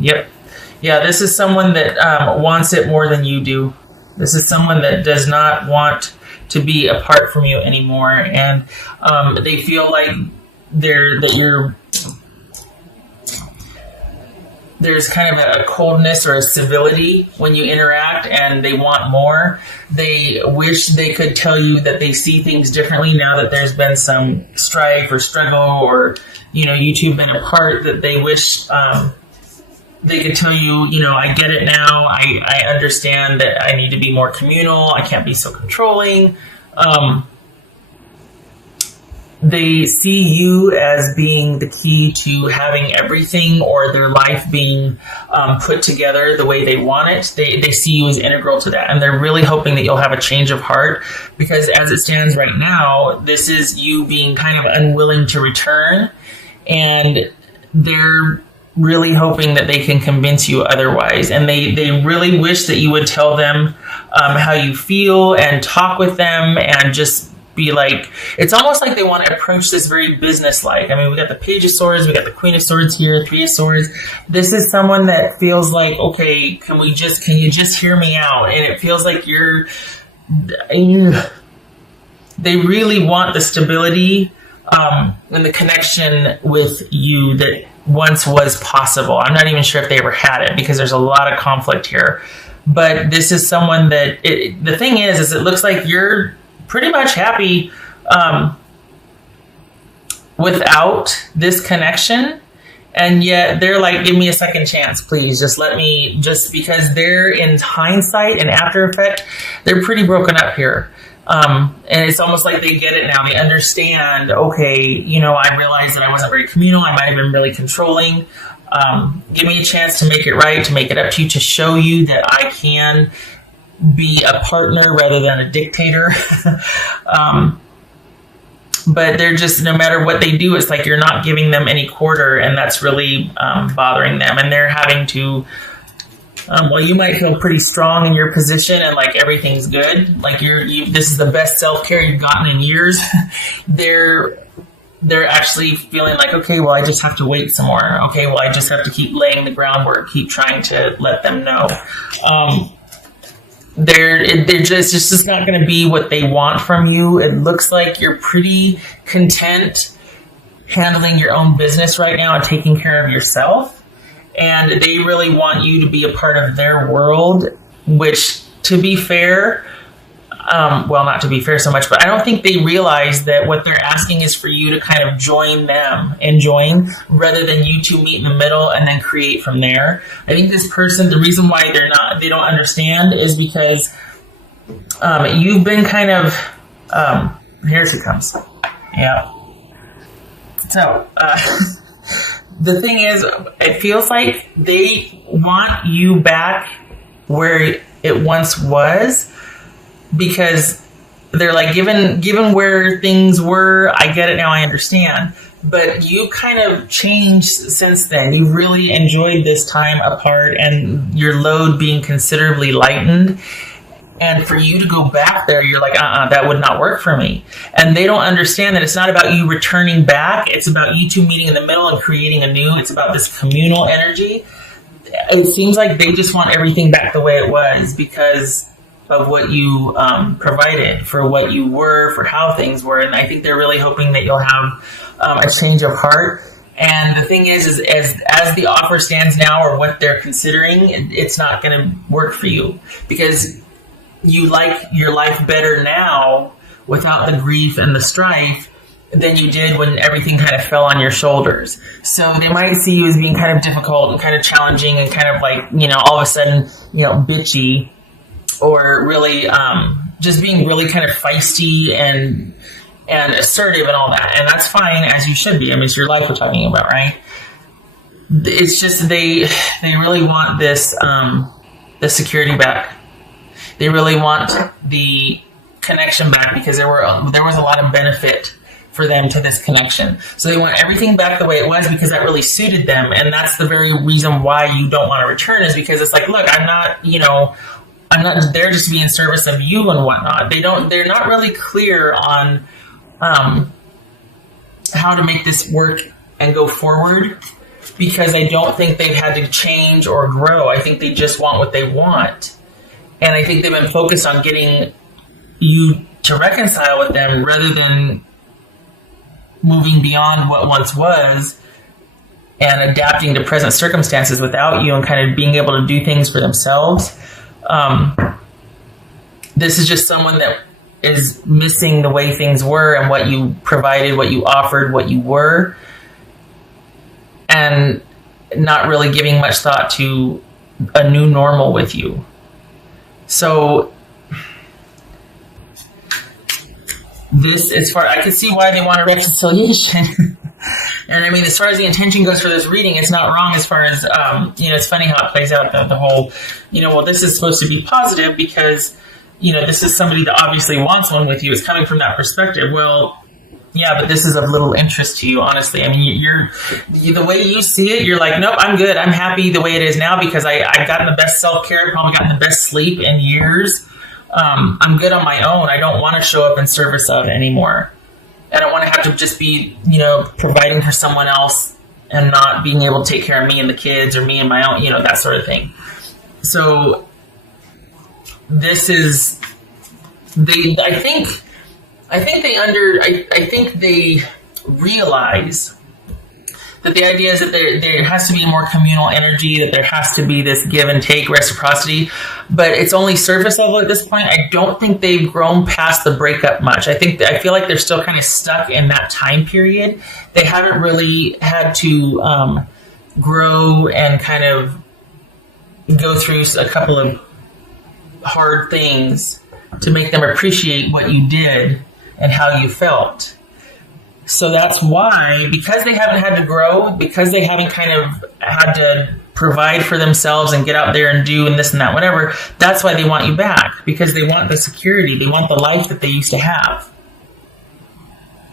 Yep. Yeah, this is someone that wants it more than you do. This is someone that does not want to be apart from you anymore, and they feel like there's kind of a coldness or a civility when you interact, and they want more. They wish they could tell you that they see things differently now that there's been some strife or struggle, or you two have been apart, that they wish they could tell you, I get it now. I understand that I need to be more communal. I can't be so controlling. They see you as being the key to having everything, or their life being put together the way they want it. They see you as integral to that, and they're really hoping that you'll have a change of heart, because as it stands right now, this is you being kind of unwilling to return, and they're really hoping that they can convince you otherwise. And they really wish that you would tell them how you feel and talk with them, and just be like, it's almost like they want to approach this very business-like. I mean, we got the Page of Swords, we got the Queen of Swords here, Three of Swords. This is someone that feels like, okay, can you just hear me out? And it feels like they really want the stability and the connection with you that once was possible. I'm not even sure if they ever had it, because there's a lot of conflict here. But this is someone that, the thing is it looks like you're pretty much happy without this connection, and yet they're like, give me a second chance, please. Just because they're, in hindsight and after effect, they're pretty broken up here. And it's almost like they get it now. They understand, okay, I realized that I wasn't very communal. I might have been really controlling. Give me a chance to make it right, to make it up to you, to show you that I can be a partner rather than a dictator. But they're just, no matter what they do, it's like you're not giving them any quarter, and that's really bothering them. And they're having to, you might feel pretty strong in your position and like everything's good, like this is the best self-care you've gotten in years. They're actually feeling like, okay, well, I just have to wait some more. Okay, well, I just have to keep laying the groundwork, keep trying to let them know. It's just not going to be what they want from you. It looks like you're pretty content handling your own business right now and taking care of yourself. And they really want you to be a part of their world, which, to be fair, not to be fair so much, but I don't think they realize that what they're asking is for you to kind of join them and join, rather than you two meet in the middle and then create from there. I think this person, the reason why they don't understand is because you've been kind of, here she comes. Yeah. So, the thing is, it feels like they want you back where it once was, because they're like, given where things were, I get it now, I understand. But you kind of changed since then. You really enjoyed this time apart and your load being considerably lightened. And for you to go back there, you're like, that would not work for me. And they don't understand that it's not about you returning back. It's about you two meeting in the middle and creating anew. It's about this communal energy. It seems like they just want everything back the way it was, because of what you provided, for what you were, for how things were. And I think they're really hoping that you'll have a change of heart. And the thing is as the offer stands now, or what they're considering, it's not going to work for you, because you like your life better now without the grief and the strife than you did when everything kind of fell on your shoulders. So they might see you as being kind of difficult and kind of challenging and kind of like, all of a sudden, bitchy, or really just being really kind of feisty and assertive and all that. And that's fine, as you should be. I mean, it's your life we're talking about, right? It's just they really want this the security back. They really want the connection back, because there was a lot of benefit for them to this connection. So they want everything back the way it was, because that really suited them. And that's the very reason why you don't want to return, is because it's like, look, I'm not there just to be in service of you and whatnot. They're not really clear on how to make this work and go forward. because I don't think they've had to change or grow. I think they just want what they want. And I think they've been focused on getting you to reconcile with them rather than moving beyond what once was and adapting to present circumstances without you and kind of being able to do things for themselves. This is just someone that is missing the way things were and what you provided, what you offered, what you were, and not really giving much thought to a new normal with you. So this, as far, I can see why they want a reconciliation. And I mean, as far as the intention goes for this reading, it's not wrong as far as, it's funny how it plays out, the whole, well, this is supposed to be positive because, this is somebody that obviously wants one with you. It's coming from that perspective. Well, yeah, but this is of little interest to you, honestly. I mean, the way you see it, you're like, nope, I'm good. I'm happy the way it is now because I've gotten the best self-care, probably gotten the best sleep in years. I'm good on my own. I don't want to show up in service of anymore. I don't want to have to just be, providing for someone else and not being able to take care of me and the kids or me and my own, that sort of thing. So this is, I think they realize that the idea is that there has to be more communal energy, that there has to be this give and take reciprocity, but it's only surface level at this point. I don't think they've grown past the breakup much. I feel like they're still kind of stuck in that time period. They haven't really had to grow and kind of go through a couple of hard things to make them appreciate what you did and how you felt. So that's why, because they haven't had to grow, because they haven't kind of had to provide for themselves and get out there and do and this and that, whatever, that's why they want you back, because they want the security, they want the life that they used to have.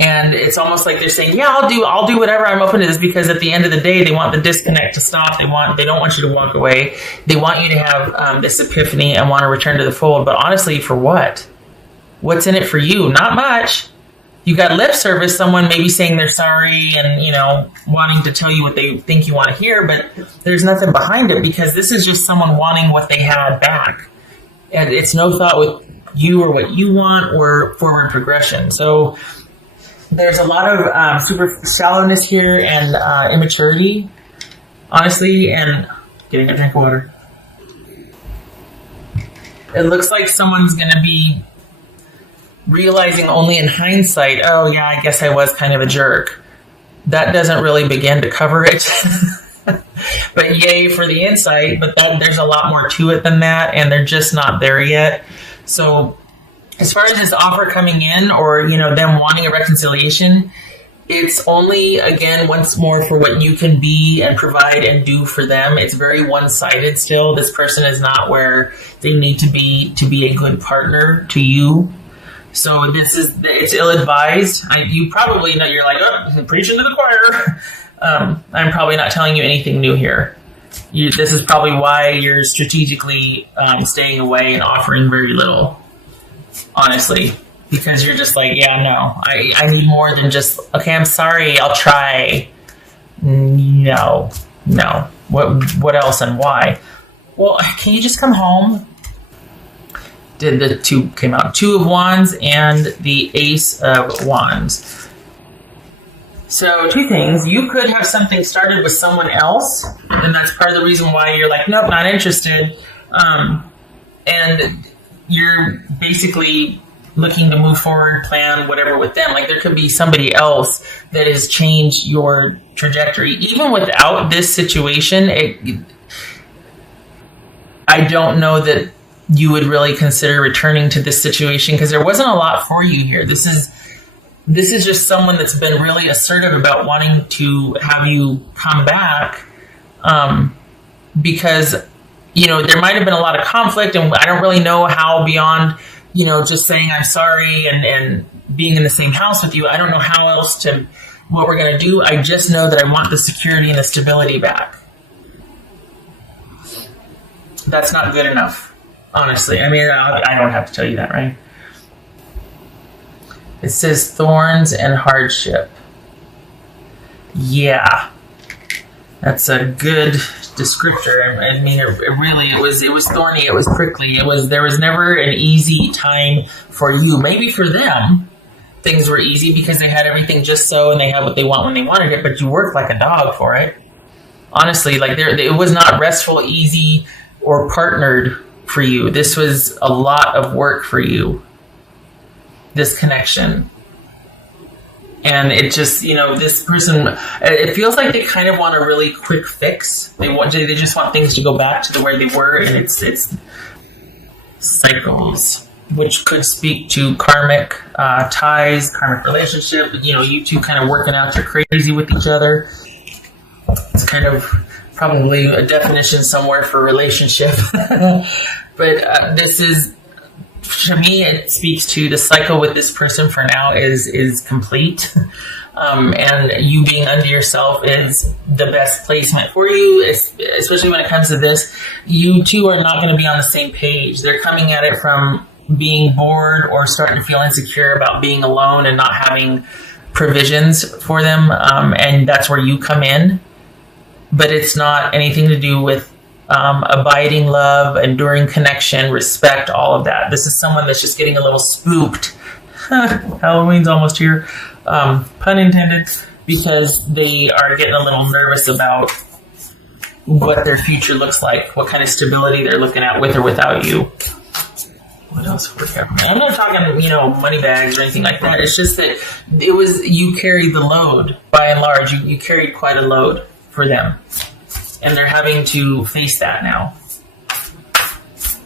And it's almost like they're saying, yeah, I'll do whatever, I'm open to this, because at the end of the day, they want the disconnect to stop. They don't want you to walk away. They want you to have this epiphany and want to return to the fold. But honestly, for what? What's in it for you? Not much. You got lip service, someone maybe saying they're sorry and, wanting to tell you what they think you want to hear, but there's nothing behind it, because this is just someone wanting what they had back. And it's no thought with you or what you want or forward progression. So there's a lot of super shallowness here and immaturity, honestly, and getting a drink of water. It looks like someone's going to be realizing only in hindsight, oh yeah, I guess I was kind of a jerk. That doesn't really begin to cover it. But yay for the insight, but there's a lot more to it than that, and they're just not there yet. So as far as this offer coming in, or them wanting a reconciliation, it's only, again, once more for what you can be and provide and do for them. It's very one-sided still. This person is not where they need to be a good partner to you. So it's ill-advised. You probably know, you're like, oh, preaching to the choir. I'm probably not telling you anything new here. This is probably why you're strategically staying away and offering very little, honestly, because you're just like, yeah, no, I need more than just, okay, I'm sorry, I'll try. No. What else and why? Well, can you just come home? The two came out, Two of Wands and the Ace of Wands. So two things. You could have something started with someone else, and that's part of the reason why you're like, nope, not interested. And you're basically looking to move forward, plan whatever with them. Like, there could be somebody else that has changed your trajectory. Even without this situation, I don't know that you would really consider returning to this situation, because there wasn't a lot for you here. This is just someone that's been really assertive about wanting to have you come back, because, there might have been a lot of conflict, and I don't really know how beyond, just saying I'm sorry and being in the same house with you. I don't know how else what we're going to do. I just know that I want the security and the stability back. That's not good enough. Honestly, I mean, I don't have to tell you that, right? It says thorns and hardship. Yeah. That's a good descriptor. I mean, it was thorny. It was prickly. There was never an easy time for you. Maybe for them, things were easy because they had everything just so, and they had what they want when they wanted it. But you worked like a dog for it. Honestly, like it was not restful, easy, or partnered for you. This was a lot of work for you. This connection. And it just, this person, it feels like they kind of want a really quick fix. They just want things to go back to the way they were, and it's cycles, which could speak to karmic ties, karmic relationship. You two kind of working out, you're crazy with each other. It's kind of probably a definition somewhere for relationship, but this is. To me, it speaks to the cycle with this person for now is complete. And you being under yourself is the best placement for you, especially when it comes to this. You two are not going to be on the same page. They're coming at it from being bored or starting to feel insecure about being alone and not having provisions for them. And that's where you come in. But it's not anything to do with abiding love, enduring connection, respect, all of that. This is someone that's just getting a little spooked. Halloween's almost here. Pun intended, because they are getting a little nervous about what their future looks like, what kind of stability they're looking at with or without you. What else? I'm not talking, money bags or anything like that. It's just that you carried the load. By and large, you carried quite a load for them. And they're having to face that now.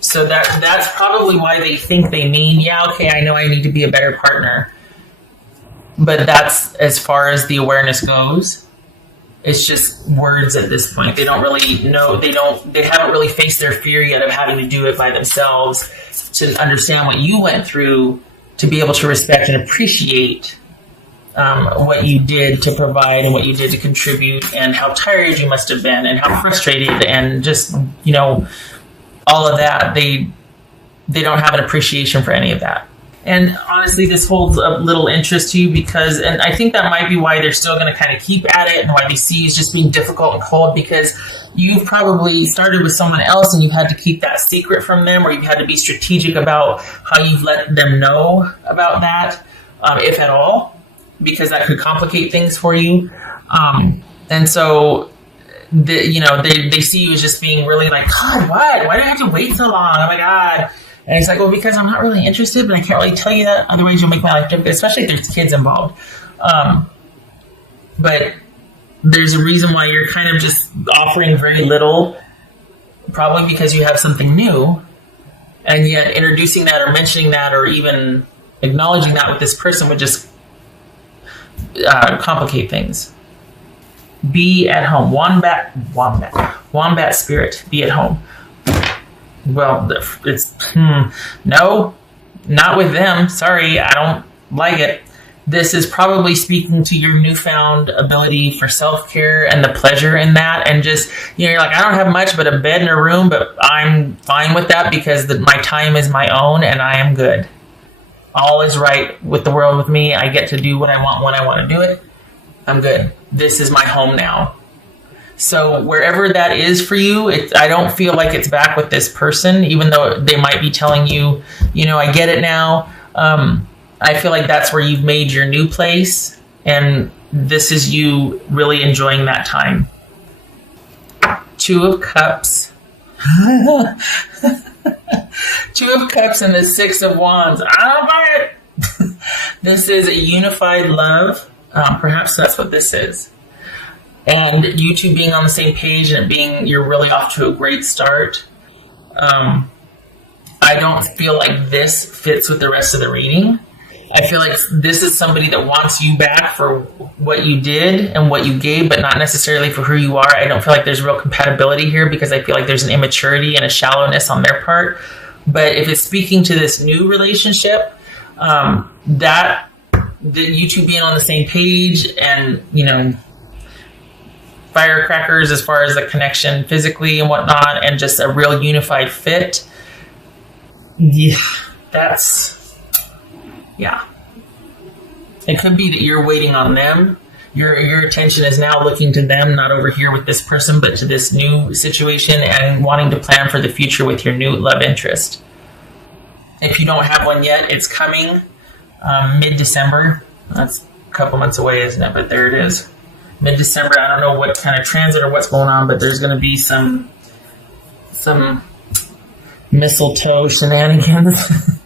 So that's probably why they think they need, I know I need to be a better partner. But that's as far as the awareness goes. It's just words at this point. They don't really know, they haven't really faced their fear yet of having to do it by themselves to understand what you went through, to be able to respect and appreciate what you did to provide and what you did to contribute, and how tired you must have been and how frustrated, and just, all of that. They don't have an appreciation for any of that. And honestly, this holds a little interest to you and I think that might be why they're still going to kind of keep at it, and why they see you as just being difficult and cold, because you've probably started with someone else and you've had to keep that secret from them, or you've had to be strategic about how you've let them know about that, if at all, because that could complicate things for you. And so, they see you as just being really like, God, what? Why do I have to wait so long? Oh my God. And it's like, well, because I'm not really interested, but I can't really tell you that. Otherwise, you'll make my life difficult, especially if there's kids involved. But there's a reason why you're kind of just offering very little, probably because you have something new. And yet introducing that or mentioning that or even acknowledging that with this person would just complicate things. Be at home. Wombat spirit. Be at home. Well, it's no, not with them. Sorry, I don't like it. This is probably speaking to your newfound ability for self-care and the pleasure in that. And just, you're like, I don't have much but a bed and a room, but I'm fine with that because my time is my own and I am good. All is right with the world with me. I get to do what I want when I want to do it. I'm good. This is my home now. So wherever that is for you, I don't feel like it's back with this person, even though they might be telling you, I get it now. I feel like that's where you've made your new place, and this is you really enjoying that time. 2 of Cups. 2 of Cups and the 6 of Wands. I don't buy it. This is a unified love. Perhaps that's what this is. And you two being on the same page and you're really off to a great start. I don't feel like this fits with the rest of the reading. I feel like this is somebody that wants you back for what you did and what you gave, but not necessarily for who you are. I don't feel like there's real compatibility here because I feel like there's an immaturity and a shallowness on their part. But if it's speaking to this new relationship, that you two being on the same page and, firecrackers as far as the connection physically and whatnot, and just a real unified fit. Yeah, yeah. It could be that you're waiting on them. your attention is now looking to them, not over here with this person, but to this new situation, and wanting to plan for the future with your new love interest. If you don't have one yet, it's coming mid-December. That's a couple months away, isn't it? But there it is. Mid-December. I don't know what kind of transit or what's going on, but there's going to be some mistletoe shenanigans.